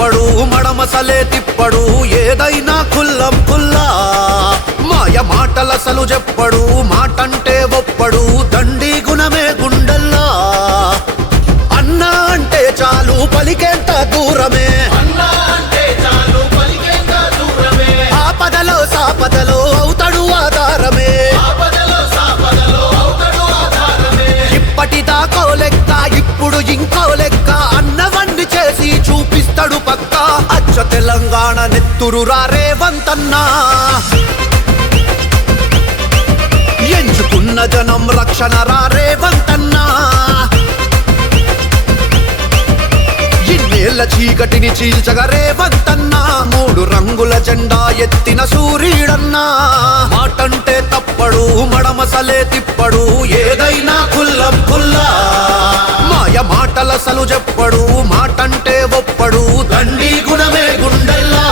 తప్పడు మడమసలే తిప్పడు ఏదైనా కుల్లం కుల్లా మాయ మాటలసలు చెప్పడు మాటంటే ఒప్పడు దండి గుణమే గుండెల్లా అన్నా అంటే చాలు పలికేంత దూరమే ఆపదలో సాపదలో అవుతాడు ఆధారమే ఇప్పటిదాకో లెక్క ఇప్పుడు ఇంకో లెక్క అన్నవన్నీ చేసి చూపిస్తాడు పక్క అచ్చ తెలంగాణ నెత్తురు రేవంతన్నా ఎంచుకున్న జనం రక్షణ రేవంతన్నా ఇన్నేళ్ల చీకటిని చీల్చగా రేవంతన్నా మూడు రంగుల జెండా ఎత్తిన సూర్యుడన్నా మాటంటే తప్పడు మడమసలే తిప్పడు ఏదైనా కుల్లం కుల్లా మాయ మాటలసలు చెప్పడు మాటంటే ఒప్పడు దండి గుణమే గుండెల్లా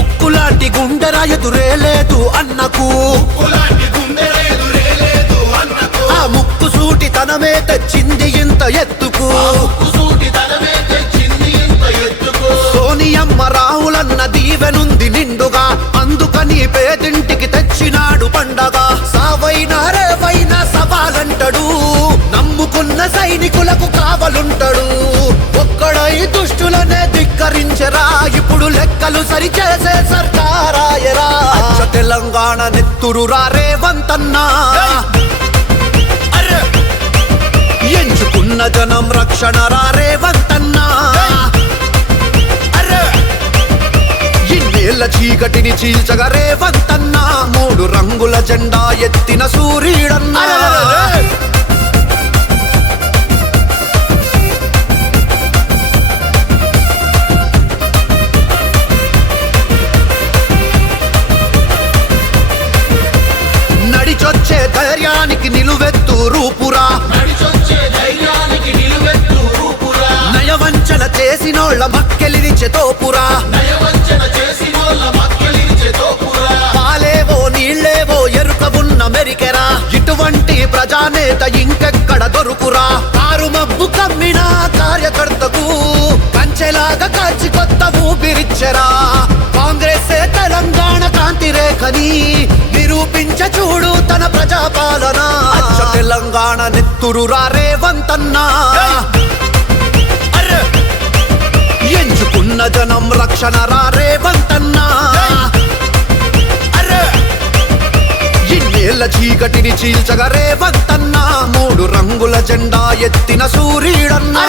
ఉక్కులాంటి గుండెరా ఎదురే లేదు అన్నకు ఆ ముక్కు సూటి తనమే తెచ్చింది ఇంత ఎత్తుకు సోనియమ్మ రాహులన్న దీవెనుంది నిండుగా అందుకని పేదింటికి తెచ్చినాడు పండగ సావైనా రేవైనా సవాలంటాడు నమ్ముకున్న సైనికులకు కావలుంటాడు ఒక్కడై దుష్టులనే ధిక్కరించరా ఇప్పుడు లెక్కలు సరిచేసే సర్కారాయరా అచ్చ తెలంగాణ నెత్తురు రేవంతన్నా ఎంచుకున్న జనం రక్షణ రేవంతన్నా ఇన్నేళ్ల చీకటిని చీల్చగా రేవంతన్నా మూడు రంగుల జెండా ఎత్తిన సూర్యుడన్నా నడిచొచ్చే ధైర్యానికి నిలువెత్తు రూపురా నయవంచన చేసినోళ్ళ మక్కెలిరిచే తోపురా పాలేవో నీళ్ళేవో ఎరుక ఉన్న మెరికెరా ఇటువంటి ప్రజానేత ఇంకెక్కడ దొరుకురా కారు మబ్బు కమ్మిన కార్యకర్తకు కంచెలాగా కాచి కొత్త ఊపిరిచ్చరా కాంగ్రెసే తెలంగాణ కాంతి రేఖని నిరూపించ చూడు తన ప్రజాపాలన అచ్చ తెలంగాణ నెత్తురు రేవంతన్నా ఎంచుకున్న జనం రక్షణ రేవంతన్నా ఇన్నేళ్ల చీకటిని చీల్చగా రేవంతన్నా మూడు రంగుల జెండా ఎత్తిన సూర్యుడన్నా